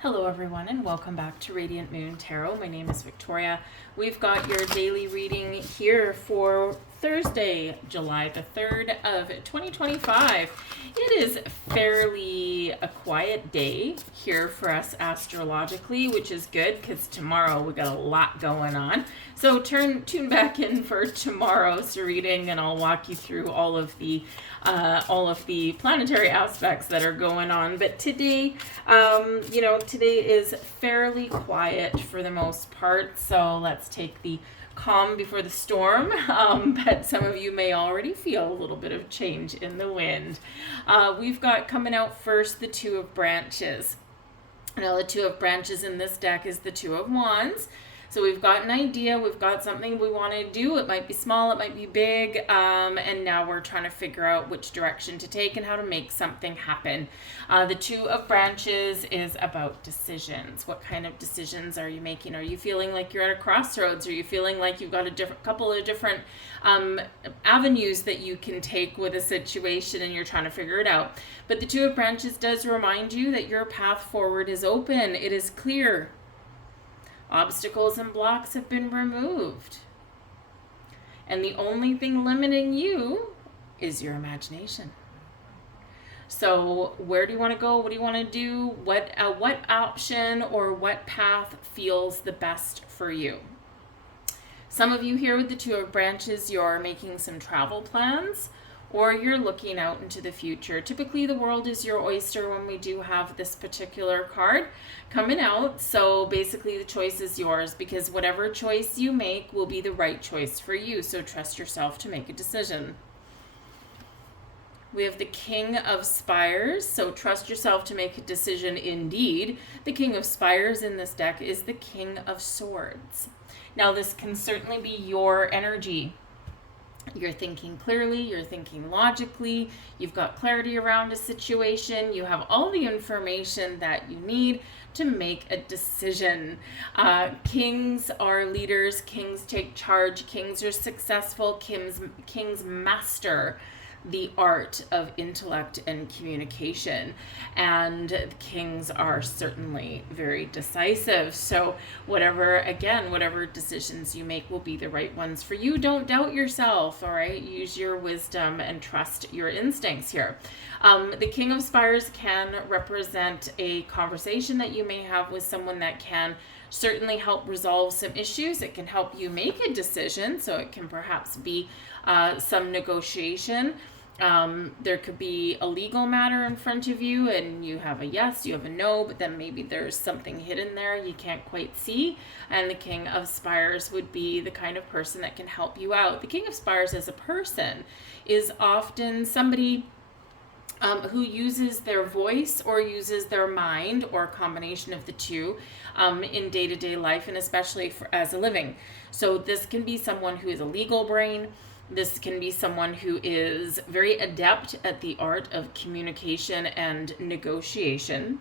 Hello everyone and welcome back to Radiant Moon Tarot. My name is Victoria. We've got your daily reading here for Thursday, July the 3rd of 2025. It is fairly a quiet day here for us astrologically, which is good because tomorrow we got a lot going on. So tune back in for tomorrow's reading and I'll walk you through all of the planetary aspects that are going on. But today, today is fairly quiet for the most part. So let's take the calm before the storm. But some of you may already feel a little bit of change in the wind. We've got coming out first the Two of Branches. Now the Two of Branches in this deck is the Two of Wands. So we've got an idea, we've got something we want to do. It might be small, it might be big, and now we're trying to figure out which direction to take and how to make something happen. The Two of Branches is about decisions. What kind of decisions are you making? Are you feeling like you're at a crossroads? Are you feeling like you've got a couple of different avenues that you can take with a situation and you're trying to figure it out? But the Two of Branches does remind you that your path forward is open. It is clear. Obstacles and blocks have been removed. And the only thing limiting you is your imagination. So where do you want to go? What do you want to do? What option or what path feels the best for you? Some of you here with the Two of Branches, you're making some travel plans, or you're looking out into the future. Typically, the world is your oyster when we do have this particular card coming out. So basically, the choice is yours because whatever choice you make will be the right choice for you. So trust yourself to make a decision. We have the King of Spires, so trust yourself to make a decision indeed. The King of Spires in this deck is the King of Swords. Now, this can certainly be your energy. You're thinking clearly, you're thinking logically, you've got clarity around a situation, you have all the information that you need to make a decision. Kings are leaders, kings take charge, kings are successful, kings master the art of intellect and communication, and kings are certainly very decisive. So whatever decisions you make will be the right ones for you. Don't doubt yourself, all right? Use your wisdom and trust your instincts here. The King of Spires can represent a conversation that you may have with someone that can certainly help resolve some issues. It can help you make a decision, so it can perhaps be some negotiation. There could be a legal matter in front of you and you have a yes, you have a no, but then maybe there's something hidden there you can't quite see. And the King of Spires would be the kind of person that can help you out. The King of Spires as a person is often somebody who uses their voice or uses their mind or a combination of the two in day-to-day life, and especially as a living. So this can be someone who is a legal brain. This can be someone who is very adept at the art of communication and negotiation.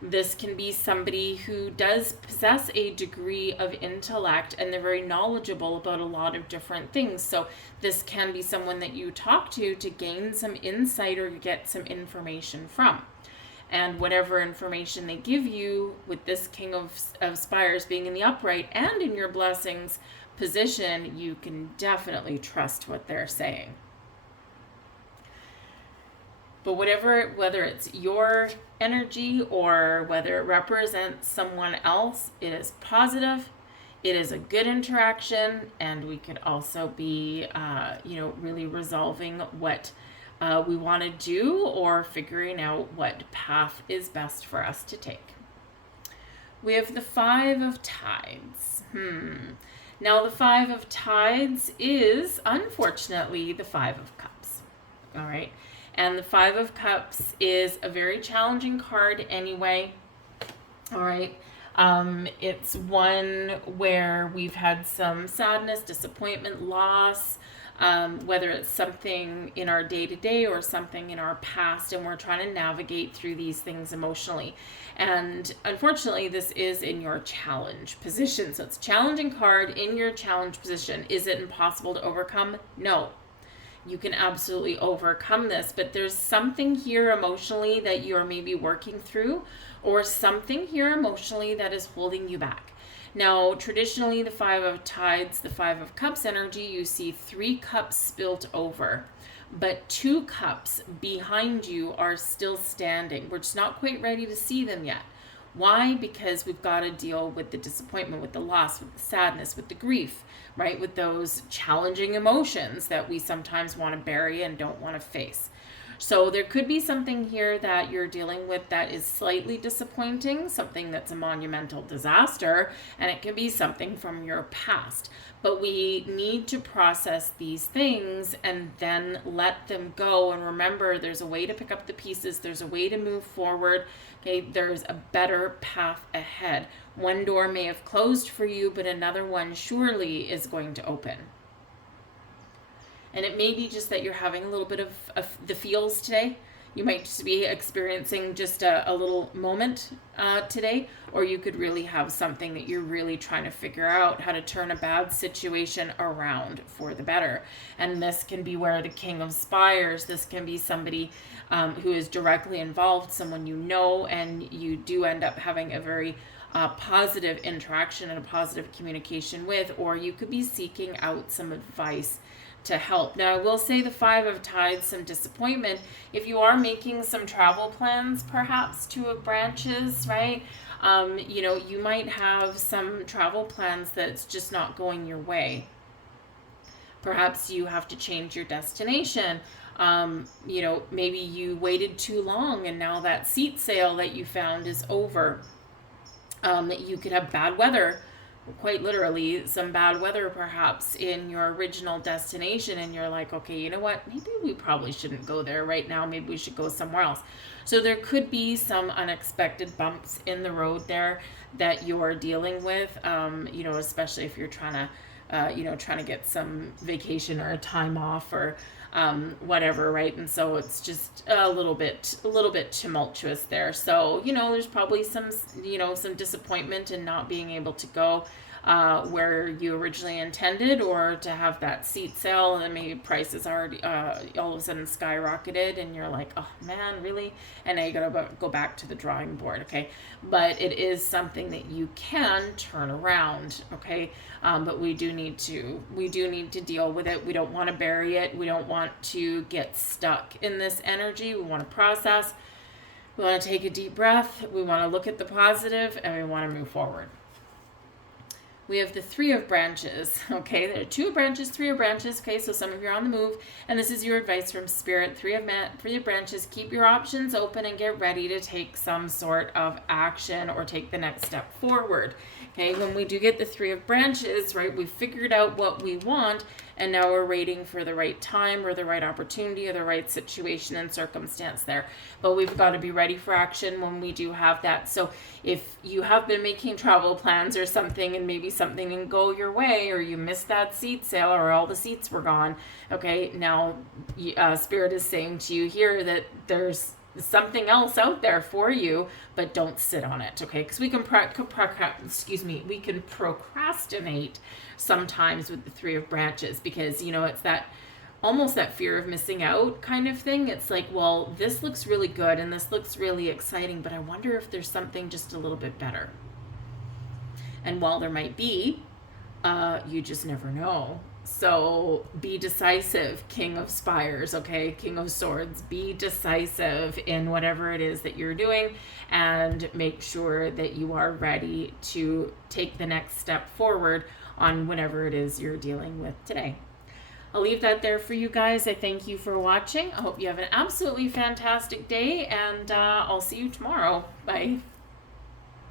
This can be somebody who does possess a degree of intellect and they're very knowledgeable about a lot of different things. So this can be someone that you talk to gain some insight or get some information from. And whatever information they give you with this King of Spires being in the upright and in your blessings position, you can definitely trust what they're saying. But whether it's your energy or whether it represents someone else, it is positive. It is a good interaction, and we could also be, really resolving what we want to do or figuring out what path is best for us to take. We have the Five of Tides. Now, the Five of Tides is, unfortunately, the Five of Cups. All right. And the Five of Cups is a very challenging card anyway. All right. It's one where we've had some sadness, disappointment, loss, whether it's something in our day-to-day or something in our past, and we're trying to navigate through these things emotionally. And unfortunately, this is in your challenge position. So it's a challenging card in your challenge position. Is it impossible to overcome? No. You can absolutely overcome this, but there's something here emotionally that you're maybe working through, or something here emotionally that is holding you back. Now, traditionally, the Five of Tides, the Five of Cups energy, you see 3 cups spilt over, but 2 cups behind you are still standing. We're just not quite ready to see them yet. Why? Because we've got to deal with the disappointment, with the loss, with the sadness, with the grief, right? With those challenging emotions that we sometimes want to bury and don't want to face. So there could be something here that you're dealing with that is slightly disappointing, something that's a monumental disaster, and it can be something from your past. But we need to process these things and then let them go. And remember, there's a way to pick up the pieces. There's a way to move forward. Okay, there's a better path ahead. One door may have closed for you, but another one surely is going to open. And it may be just that you're having a little bit of the feels today. You might just be experiencing just a little moment today, or you could really have something that you're really trying to figure out how to turn a bad situation around for the better. And this can be where the King of Spires, this can be somebody who is directly involved, someone you know, and you do end up having a very positive interaction and a positive communication with, or you could be seeking out some advice to help. Now, I will say the Five of Tides, some disappointment. If you are making some travel plans, perhaps Two of Branches, right? You might have some travel plans that's just not going your way. Perhaps you have to change your destination. Maybe you waited too long and now that seat sale that you found is over. You could have bad weather. Quite literally, some bad weather perhaps in your original destination, and you're like, okay, you know what, maybe we probably shouldn't go there right now, maybe we should go somewhere else. So there could be some unexpected bumps in the road there that you are dealing with, especially if you're trying to get some vacation or a time off or whatever, right? And so it's just a little bit tumultuous there. So, there's probably some disappointment in not being able to go where you originally intended, or to have that seat sale and maybe prices already all of a sudden skyrocketed and you're like, oh man, really? And now you gotta go back to the drawing board, okay? But it is something that you can turn around, okay? But we do need to deal with it. We don't want to bury it. We don't want to get stuck in this energy. We want to process. We want to take a deep breath. We want to look at the positive, and we want to move forward. We have the Three of Branches, okay? There are 2 branches, 3 of branches, okay? So some of you are on the move, and this is your advice from Spirit. 3 of branches, keep your options open and get ready to take some sort of action or take the next step forward, okay? When we do get the 3 of branches, right, we've figured out what we want, and now we're waiting for the right time or the right opportunity or the right situation and circumstance there. But we've got to be ready for action when we do have that. So if you have been making travel plans or something, and maybe something didn't go your way, or you missed that seat sale, or all the seats were gone, okay, now Spirit is saying to you here that there's something else out there for you, but don't sit on it, okay? Because we can procrastinate sometimes with the 3 of branches, because it's that almost that fear of missing out kind of thing. It's like, well, this looks really good and this looks really exciting, but I wonder if there's something just a little bit better. And while there might be, you just never know. So be decisive, King of Spires, okay? King of Swords, be decisive in whatever it is that you're doing, and make sure that you are ready to take the next step forward on whatever it is you're dealing with today. I'll leave that there for you guys. I thank you for watching. I hope you have an absolutely fantastic day, and I'll see you tomorrow. Bye.